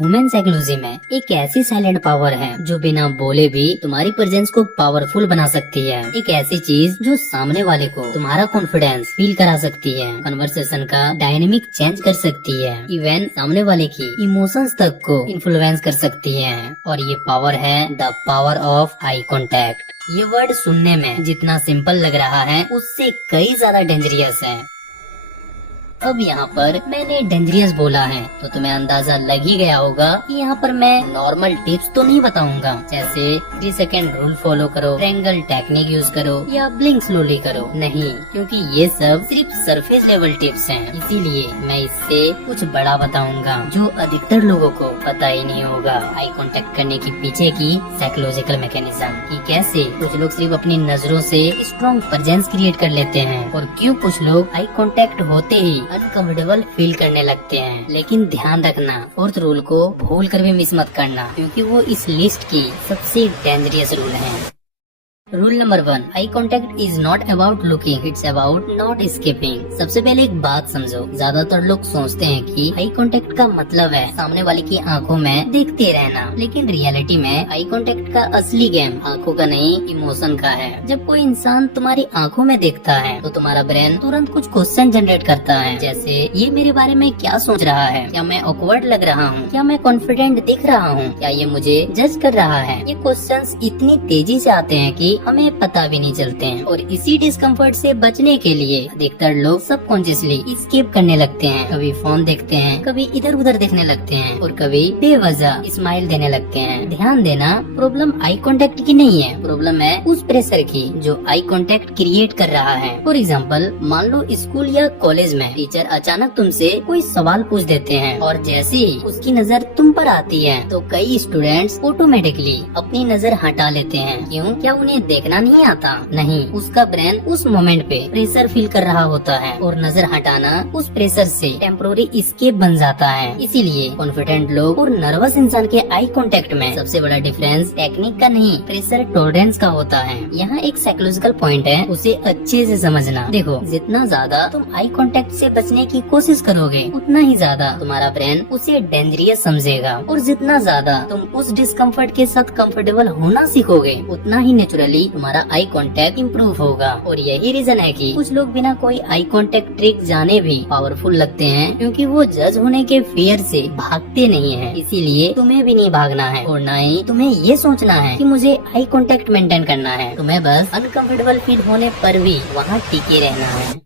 Human psychology में एक ऐसी साइलेंट पावर है जो बिना बोले भी तुम्हारी प्रेजेंस को पावरफुल बना सकती है। एक ऐसी चीज जो सामने वाले को तुम्हारा कॉन्फिडेंस फील करा सकती है, कन्वर्सेशन का डायनेमिक चेंज कर सकती है, इवन सामने वाले की इमोशंस तक को इन्फ्लुएंस कर सकती है। और ये पावर है the power of eye contact. ये वर्ड सुनने में जितना सिंपल लग रहा है उससे कई ज्यादा डेंजरियस है। अब यहाँ पर मैंने डेंजरियस बोला है तो तुम्हें अंदाजा लग ही गया होगा कि यहाँ पर मैं नॉर्मल टिप्स तो नहीं बताऊंगा, जैसे 3 सेकेंड रूल फॉलो करो, ट्रायंगल टेक्निक यूज करो या ब्लिंक स्लोली करो। नहीं, क्योंकि ये सब सिर्फ सरफेस लेवल टिप्स हैं। इसीलिए मैं इससे कुछ बड़ा बताऊंगा जो अधिकतर लोगों को पता ही नहीं होगा। आई कांटेक्ट करने की पीछे की साइकोलॉजिकल मैकेनिज्म कि कैसे कुछ लोग सिर्फ अपनी नजरों से स्ट्रॉन्ग प्रेजेंस क्रिएट कर लेते हैं और क्यों कुछ लोग आई कांटेक्ट होते ही अनकंफर्टेबल फील करने लगते हैं। लेकिन ध्यान रखना, फोर्थ रूल को भूल कर भी मिस मत करना, क्योंकि वो इस लिस्ट की सबसे डेंजरियस रूल है। Rule number 1, eye contact is not about looking, it's about not escaping. सबसे पहले एक बात समझो, ज्यादातर लोग सोचते हैं कि आई कॉन्टेक्ट का मतलब है सामने वाले की आंखों में देखते रहना, लेकिन रियलिटी में आई कॉन्टेक्ट का असली गेम आंखों का नहीं, इमोशन का है। जब कोई इंसान तुम्हारी आंखों में देखता है तो तुम्हारा ब्रेन तुरंत कुछ क्वेश्चन जनरेट करता है, जैसे ये मेरे बारे में क्या सोच रहा है, क्या मैं ऑकवर्ड लग रहा हूँ, क्या मैं कॉन्फिडेंट दिख रहा हूँ, क्या ये मुझे जज कर रहा है। ये क्वेश्चंस इतनी तेजी से आते हैं कि हमें पता भी नहीं चलते हैं। और इसी डिस्कम्फर्ट से बचने के लिए अधिकतर लोग सबकॉन्शियसली स्किप करने लगते हैं। कभी फोन देखते हैं, कभी इधर उधर देखने लगते हैं और कभी बेवजह स्माइल देने लगते हैं। ध्यान देना, प्रॉब्लम आई कांटेक्ट की नहीं है, प्रॉब्लम है उस प्रेशर की जो आई कांटेक्ट क्रिएट कर रहा है। फॉर एग्जाम्पल, मान लो स्कूल या कॉलेज में टीचर अचानक तुमसे कोई सवाल पूछ देते हैं और जैसे ही उसकी नजर तुम पर आती है तो कई स्टूडेंट्स ऑटोमेटिकली अपनी नजर हटा लेते हैं। क्यों? क्या उन्हें देखना नहीं आता? नहीं, उसका ब्रेन उस मोमेंट पे प्रेशर फील कर रहा होता है और नजर हटाना उस प्रेशर से टेम्पोररी एस्केप बन जाता है। इसीलिए कॉन्फिडेंट लोग और नर्वस इंसान के आई कांटेक्ट में सबसे बड़ा डिफरेंस टेक्निक का नहीं, प्रेशर टॉलरेंस का होता है। यहाँ एक साइकोलॉजिकल पॉइंट है, उसे अच्छे से समझना। देखो, जितना ज्यादा तुम आई कांटेक्ट से बचने की कोशिश करोगे उतना ही ज्यादा तुम्हारा ब्रेन उसे डेंजरियस समझेगा, और जितना ज्यादा तुम उस डिस्कम्फर्ट के साथ कंफर्टेबल होना सीखोगे उतना ही नेचुरली तुम्हारा आई कांटेक्ट इम्प्रूव होगा। और यही रीजन है कि कुछ लोग बिना कोई आई कांटेक्ट ट्रिक जाने भी पावरफुल लगते हैं, क्योंकि वो जज होने के फियर से भागते नहीं हैं। इसीलिए तुम्हें भी नहीं भागना है और न ही तुम्हें ये सोचना है कि मुझे आई कांटेक्ट मेंटेन करना है। तुम्हें बस अनकंफर्टेबल फील होने पर भी वहाँ टिके रहना है।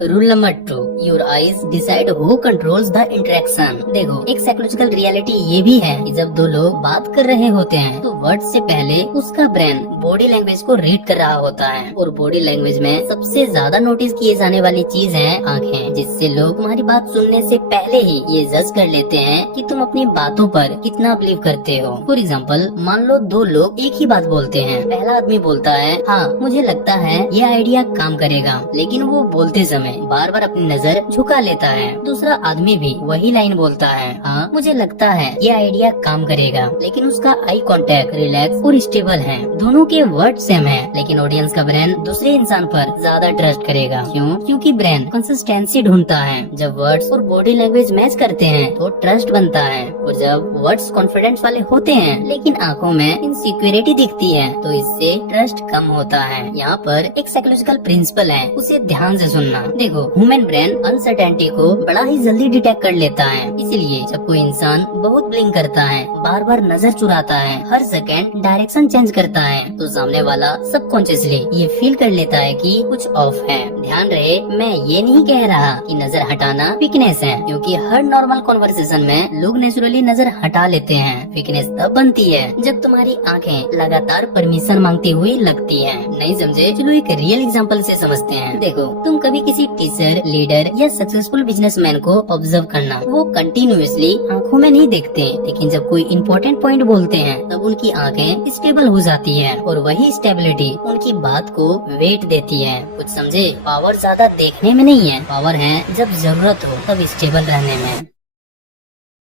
Rule number 2, your eyes decide who controls the interaction. देखो, एक साइकोलॉजिकल रियलिटी ये भी है कि जब दो लोग बात कर रहे होते हैं तो वर्ड से पहले उसका ब्रेन बॉडी लैंग्वेज को रीड कर रहा होता है, और बॉडी लैंग्वेज में सबसे ज्यादा नोटिस किए जाने वाली चीज है आंखें, जिससे लोग तुम्हारी बात सुनने से पहले ही ये जज कर लेते हैं कि तुम अपनी बातों पर कितना बिलीव करते हो। फॉर एग्जाम्पल, मान लो 2 लोग एक ही बात बोलते हैं। पहला आदमी बोलता है, हाँ मुझे लगता है ये आइडिया काम करेगा, लेकिन वो बोलते समय बार बार अपनी नजर झुका लेता है। दूसरा आदमी भी वही लाइन बोलता है, हाँ मुझे लगता है ये आइडिया काम करेगा, लेकिन उसका आई कांटेक्ट रिलैक्स और स्टेबल है। दोनों के वर्ड सेम है, लेकिन ऑडियंस का ब्रेन दूसरे इंसान पर ज्यादा ट्रस्ट करेगा। क्यों? क्योंकि ब्रेन कंसिस्टेंसी ढूंढता है। जब वर्ड्स और बॉडी लैंग्वेज मैच करते हैं तो ट्रस्ट बनता है, और जब वर्ड्स कॉन्फिडेंस वाले होते हैं लेकिन आंखों में इनसिक्योरिटी दिखती है तो इससे ट्रस्ट कम होता है। यहाँ पर एक साइकोलॉजिकल प्रिंसिपल है, उसे ध्यान से सुनना। देखो, ह्यूमन ब्रेन अनसर्टेनिटी को बड़ा ही जल्दी डिटेक्ट कर लेता है। इसलिए जब कोई इंसान बहुत ब्लिंक करता है, बार बार नजर चुराता है, हर सेकंड डायरेक्शन चेंज करता है, तो सामने वाला सबकॉन्शियसली ये फील कर लेता है कि कुछ ऑफ है। ध्यान रहे, मैं ये नहीं कह रहा कि नजर हटाना वीकनेस है, क्योंकि हर नॉर्मल कॉन्वर्सेशन में लोग नेचुरली नजर हटा लेते हैं। वीकनेस तब बनती है जब तुम्हारी आंखें लगातार परमिशन मांगती हुई लगती हैं। नहीं समझे? चलो एक रियल एग्जांपल से समझते हैं। देखो, तुम कभी किसी टीचर, लीडर या सक्सेसफुल बिजनेसमैन को ऑब्जर्व करना, वो कंटिन्यूअसली आंखों में नहीं देखते, लेकिन जब कोई इम्पोर्टेंट पॉइंट बोलते हैं तब उनकी आंखें स्टेबल हो जाती है, और वही स्टेबिलिटी उनकी बात को वेट देती है। कुछ समझे? पावर ज्यादा देखने में नहीं है, पावर है जब जरूरत हो तब स्टेबल रहने में।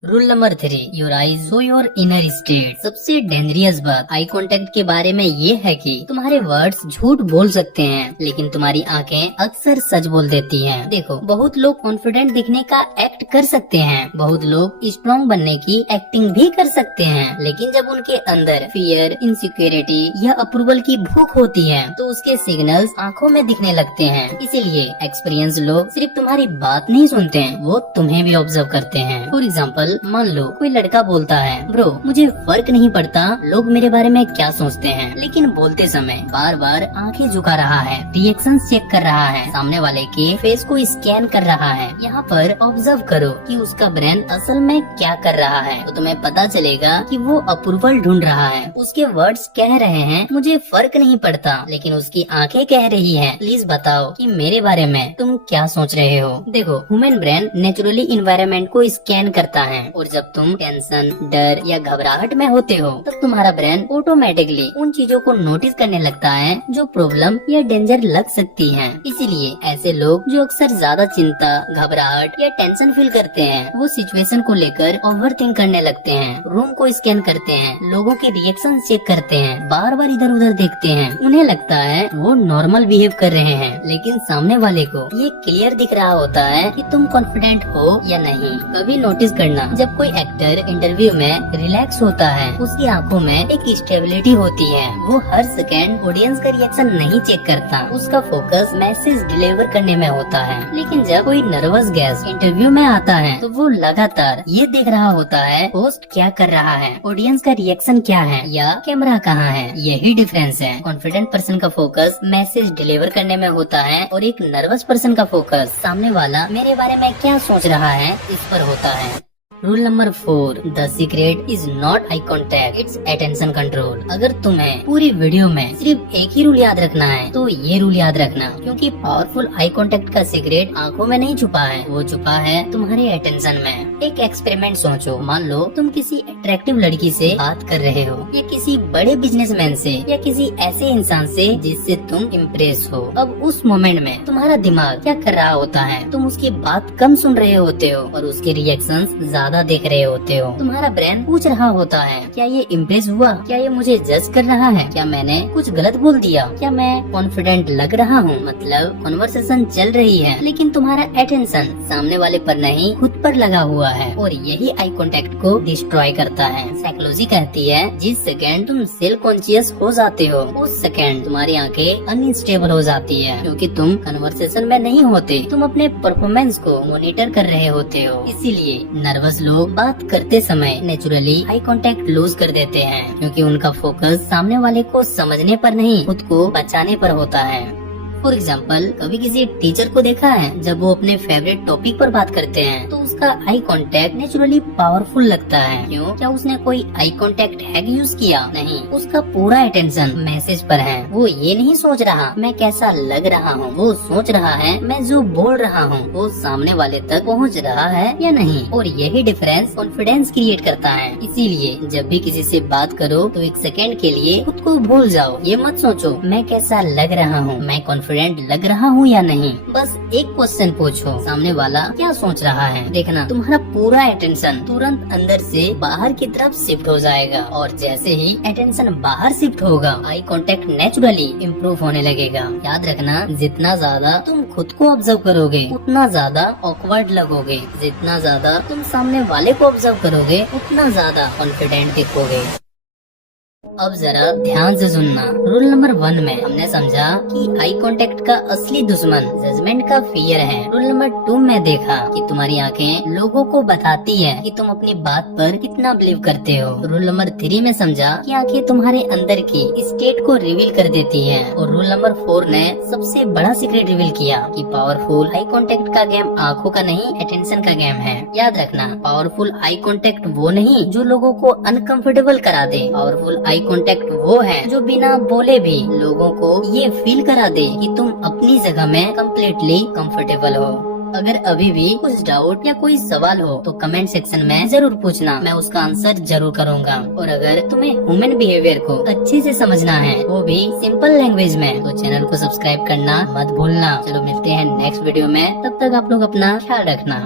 Rule number 3, your eyes show your inner state. सबसे डेंजरियस बात आई कांटेक्ट के बारे में ये है कि तुम्हारे वर्ड्स झूठ बोल सकते हैं, लेकिन तुम्हारी आंखें अक्सर सच बोल देती हैं। देखो, बहुत लोग कॉन्फिडेंट दिखने का एक्ट कर सकते हैं, बहुत लोग स्ट्रॉन्ग बनने की एक्टिंग भी कर सकते हैं, लेकिन जब उनके अंदर फियर, इनसिक्योरिटी या अप्रूवल की भूख होती है तो उसके सिग्नल्स आंखों में दिखने लगते हैं। इसीलिए एक्सपीरियंस लोग सिर्फ तुम्हारी बात नहीं सुनते हैं, वो तुम्हें भी ऑब्जर्व करते हैं। फॉर एग्जाम्पल, मान लो कोई लड़का बोलता है, ब्रो मुझे फर्क नहीं पड़ता लोग मेरे बारे में क्या सोचते हैं, लेकिन बोलते समय बार बार आंखें झुका रहा है, रिएक्शन चेक कर रहा है, सामने वाले के फेस को स्कैन कर रहा है। यहाँ पर ऑब्जर्व करो कि उसका ब्रेन असल में क्या कर रहा है, तो तुम्हें पता चलेगा कि वो अप्रूवल ढूंढ रहा है। उसके वर्ड्स कह रहे हैं मुझे फर्क नहीं पड़ता, लेकिन उसकी आंखें कह रही है प्लीज बताओ कि मेरे बारे में तुम क्या सोच रहे हो। देखो, ह्यूमन ब्रेन नेचुरली इन्वायरमेंट को स्कैन करता है, और जब तुम टेंशन, डर या घबराहट में होते हो तब तुम्हारा ब्रेन ऑटोमेटिकली उन चीजों को नोटिस करने लगता है जो प्रॉब्लम या डेंजर लग सकती हैं। इसीलिए ऐसे लोग जो अक्सर ज्यादा चिंता, घबराहट या टेंशन फील करते हैं, वो सिचुएशन को लेकर ओवरथिंक करने लगते हैं, रूम को स्कैन करते हैं, लोगों के रिएक्शन चेक करते हैं, बार बार इधर उधर देखते हैं। उन्हें लगता है वो नॉर्मल बिहेव कर रहे हैं, लेकिन सामने वाले को ये क्लियर दिख रहा होता है कि तुम कॉन्फिडेंट हो या नहीं। कभी नोटिस करना, जब कोई एक्टर इंटरव्यू में रिलैक्स होता है, उसकी आंखों में एक स्टेबिलिटी होती है। वो हर सेकंड ऑडियंस का रिएक्शन नहीं चेक करता, उसका फोकस मैसेज डिलीवर करने में होता है। लेकिन जब कोई नर्वस गेस्ट इंटरव्यू में आता है तो वो लगातार ये देख रहा होता है होस्ट क्या कर रहा है, ऑडियंस का रिएक्शन क्या है या कैमरा कहाँ है। यही डिफरेंस है। कॉन्फिडेंट पर्सन का फोकस मैसेज डिलीवर करने में होता है, और एक नर्वस पर्सन का फोकस सामने वाला मेरे बारे में क्या सोच रहा है इस पर होता है। Rule number 4, the secret is not eye contact, it's attention control. अगर तुम्हें पूरी वीडियो में सिर्फ एक ही रूल याद रखना है तो ये रूल याद रखना, क्योंकि पावरफुल आई कॉन्टेक्ट का सीक्रेट आंखों में नहीं छुपा है, वो छुपा है तुम्हारे अटेंशन में। एक एक्सपेरिमेंट सोचो, मान लो तुम किसी अट्रैक्टिव लड़की से बात कर रहे हो, या किसी बड़े बिजनेसमैन से, या किसी ऐसे इंसान से जिससे तुम इम्प्रेस हो। अब उस मोमेंट में तुम्हारा दिमाग क्या कर रहा होता है? तुम उसकी बात कम सुन रहे होते हो और उसके रिएक्शंस ज्यादा देख रहे होते हो। तुम्हारा ब्रेन पूछ रहा होता है क्या ये इम्प्रेस हुआ, क्या ये मुझे जज कर रहा है, क्या मैंने कुछ गलत बोल दिया, क्या मैं कॉन्फिडेंट लग रहा हूँ। मतलब कॉन्वर्सेशन चल रही है, लेकिन तुम्हारा अटेंशन सामने वाले पर नहीं खुद पर लगा हुआ है, और यही आई कॉन्टेक्ट को डिस्ट्रॉय करता है। साइकोलॉजी कहती है जिस सेकंड तुम सेल्फ कॉन्शियस हो जाते हो, उस सेकंड तुम्हारी आंखें अनस्टेबल हो जाती है, क्योंकि तुम कन्वर्सेशन में नहीं होते, तुम अपने परफॉर्मेंस को मॉनिटर कर रहे होते हो। इसीलिए नर्वस लोग बात करते समय नेचुरली आई कांटेक्ट लूज कर देते हैं, क्योंकि उनका फोकस सामने वाले को समझने पर नहीं खुद को बचाने पर होता है। फॉर एग्जाम्पल, कभी किसी टीचर को देखा है जब वो अपने फेवरेट टॉपिक पर बात करते हैं तो उसका आई कांटेक्ट नेचुरली पावरफुल लगता है। क्यों? क्या उसने कोई आई कांटेक्ट हैक यूज किया? नहीं, उसका पूरा अटेंशन मैसेज पर है। वो ये नहीं सोच रहा मैं कैसा लग रहा हूँ, वो सोच रहा है मैं जो बोल रहा हूँ वो सामने वाले तक पहुँच रहा है या नहीं। और यही डिफरेंस कॉन्फिडेंस क्रिएट करता है। इसीलिए जब भी किसी से बात करो तो एक सेकेंड के लिए खुद को भूल जाओ। ये मत सोचो मैं कैसा लग रहा हूँ, मैं कॉन्फिडेंट लग रहा हूँ या नहीं। बस एक क्वेश्चन पूछो, सामने वाला क्या सोच रहा है। देखना तुम्हारा पूरा अटेंशन तुरंत अंदर से बाहर की तरफ शिफ्ट हो जाएगा, और जैसे ही अटेंशन बाहर शिफ्ट होगा आई कांटेक्ट नेचुरली इम्प्रूव होने लगेगा। याद रखना, जितना ज्यादा तुम खुद को ऑब्जर्व करोगे उतना ज्यादा ऑकवर्ड लगोगे, जितना ज्यादा तुम सामने वाले को ऑब्जर्व करोगे उतना ज्यादा कॉन्फिडेंट दिखोगे। अब जरा ध्यान से सुनना। रूल नंबर 1 में हमने समझा कि आई कांटेक्ट का असली दुश्मन जजमेंट का फियर है। रूल नंबर 2 में देखा कि तुम्हारी आंखें लोगों को बताती है कि तुम अपनी बात पर कितना बिलीव करते हो। रूल नंबर 3 में समझा कि आंखें तुम्हारे अंदर की स्टेट को रिवील कर देती है। और रूल नंबर 4 ने सबसे बड़ा सीक्रेट रिवील किया कि पावरफुल आई कांटेक्ट का गेम आंखों का नहीं अटेंशन का गेम है। याद रखना, पावरफुल आई कांटेक्ट वो नहीं जो लोगों को अनकंफर्टेबल करा दे। पावरफुल आई कांटेक्ट वो है जो बिना बोले भी लोगों को ये फील करा दे कि तुम अपनी जगह में कम्प्लीटली कंफर्टेबल हो। अगर अभी भी कुछ डाउट या कोई सवाल हो तो कमेंट सेक्शन में जरूर पूछना, मैं उसका आंसर जरूर करूंगा। और अगर तुम्हें ह्यूमन बिहेवियर को अच्छे से समझना है, वो भी सिंपल लैंग्वेज में, तो चैनल को सब्सक्राइब करना मत भूलना। चलो मिलते हैं नेक्स्ट वीडियो में, तब तक आप लोग अपना ख्याल रखना।